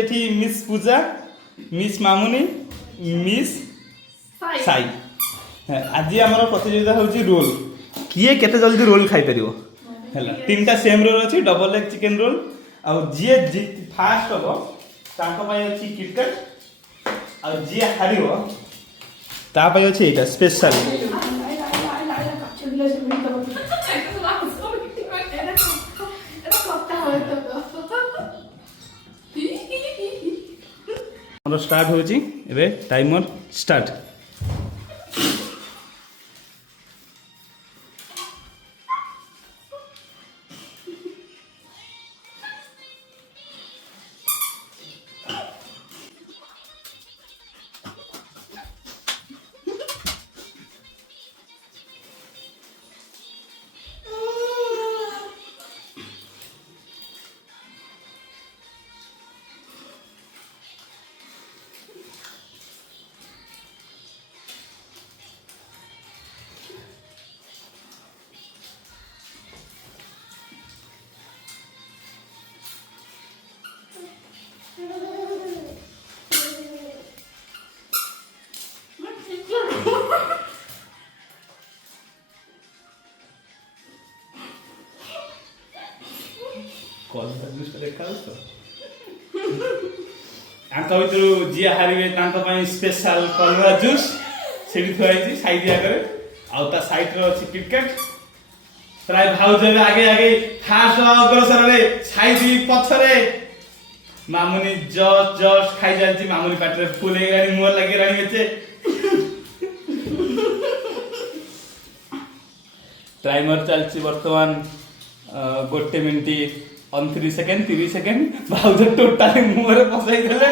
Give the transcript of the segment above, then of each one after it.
एठी मिस पूजा miss मामुनी miss Sai आज आमर प्रतियोगिता होची रोल किए केते जल्दी रोल खाई परिवो हैला तीनटा सेम रोल अछि डबल एग चिकन रोल आ जे फास्ट हो ताको पय अछि किटकैट आ जे हारिवो ता पय अछि एटा स्पेशल हमर स्टार्ट होची एबे टाइमर स्टार्ट जी हारे स्पेशल कलरा जूस से थी साइड आगे आउटा साइड रे किटकैट प्राय भाउज आगे आगे फास्ट अग्रसर साइड पछरे मामुनी जस्ट जस्ट खाई जाती मामुनी पाटे फुल मुह लगे बेचे टाइमर चलती बर्तमान 1 मिनिट 29 सेकेंड 30 सेकेंड भाउज टोटाली मुहरे पसाई देले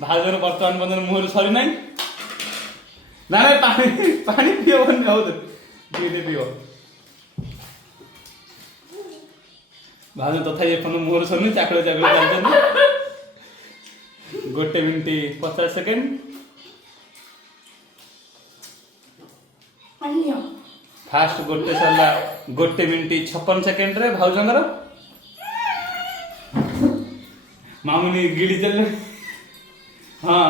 भाउजर बर्तमान बंदन मुहरे सरी नाही ना ना पानी पानी पियो बन भाउज पीते पियो भाउज तथा ये फोन मुहरे सरी चाकले चाकले चलते 1 मिनिट 50 सेकेंड फास्ट गोटे सरला 1 मिनिट 56 सेकेंड रे भाउजंगर मामुनी गिड़ी चल हाँ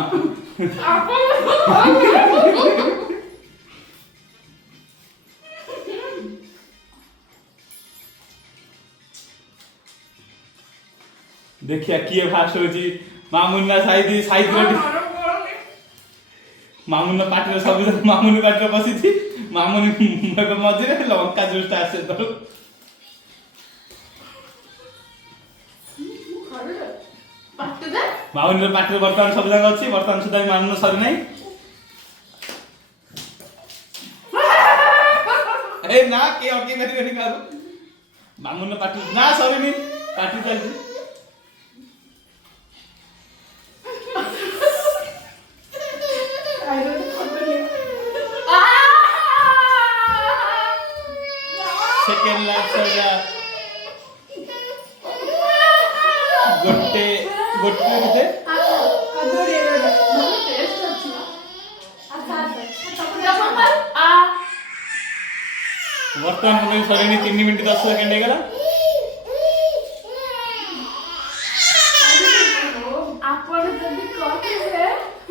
देखिया किए फास्ट होची मामुना साइड साइड मामुना पाटे सब मामुनी पाटे बसी थी मामुनी मझे लंका जूस आसे तो माउनी पाटे बर्तमान सब जगह अच्छी बर्तमान सुधा मामुन सरी नहीं ए ना के अटके मेरी गनी का मामुन पाटे ना सरी नहीं पाटे चलती सेकेंड लाइफ सजा गोटे गोटे किते वर्तमान में सरी 3 मिनिट 10 सेकेंड हो गला आपण जदी कहते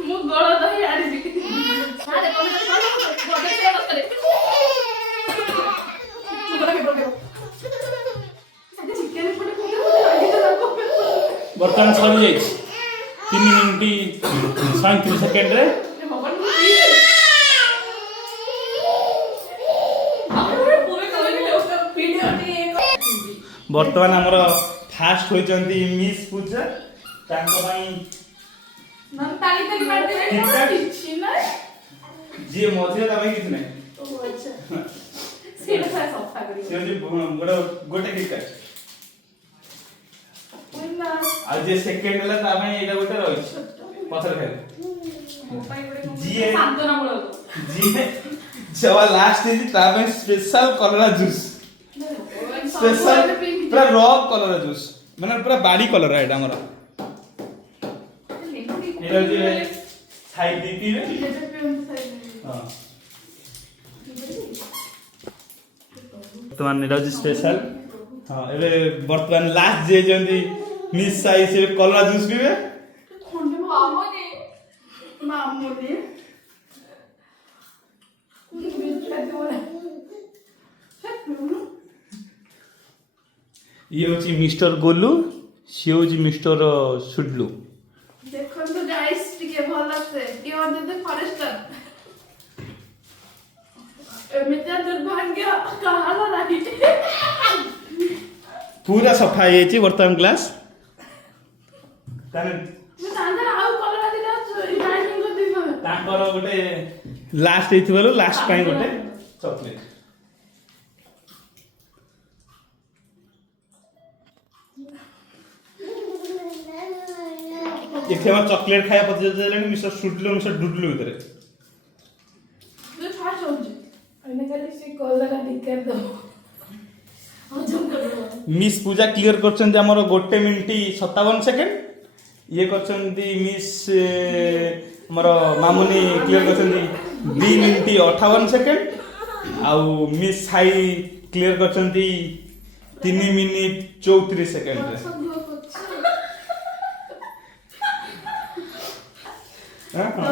मु गळ दही आडी दी सारे कोन बडे से बसले बर्तमान सरी जाए 3 मिनिट 37 सेकेंड रे बर्तमान हमर फास्ट होइचंती मिस पूजा तांको भाई नन ताली ताली मार देबे किछि नै जे मझे ता भाई किछ नै ओ अच्छा सेटा सा सफा करी से जे गोटे किटकैट आज जे सेकेंड हला ता भाई एटा गोटे रहिछ पथर खाइ मोबाइल गोटे जी शांतना बोलो जी जवा लास्ट है ता भाई स्पेशल कलरा जूस स्पेशल पूरा रॉ कलर जूस माने पूरा बाडी कलर है हमरा एटा जे साइड दीती रे हां वर्तमान एटा जे स्पेशल हां एबे वर्तमान लास्ट जे जंदी मिस साई से कलरा जूस पीवे। मामूली मामूली ये होची मिस्टर गोलू, सी होची मिस्टर सुडलू। देखो तो गाइस टिके भला से ये और दे फॉरेस्टर एमिता दुर्भाग्य कहाला रही पूरा सफा है वर्तमान क्लास ताने मैं अंदर आउ कलर दिला इमाजिन को दिनो तांकर गोटे लास्ट हेतिबलो लास्ट पाई गोटे चॉकलेट। एथे हम चॉकलेट खाया पति जलेनी मिस्टर सुडलू मिस्टर डुडलू इधर जो फास्ट हो जे अने खाली से कलर दिकर दो हजम कर दो। मिस पूजा क्लियर करछन्ते हमर 1 मिनिट 57 सेकंड। ये करछन्ती मिस हमर मामुनी क्लियर करछन्ती 2 मिनिट 58 सेकंड। आउ मिस हाई क्लियर करछन्ती 3 मिनिट 34 सेकंड रे। तो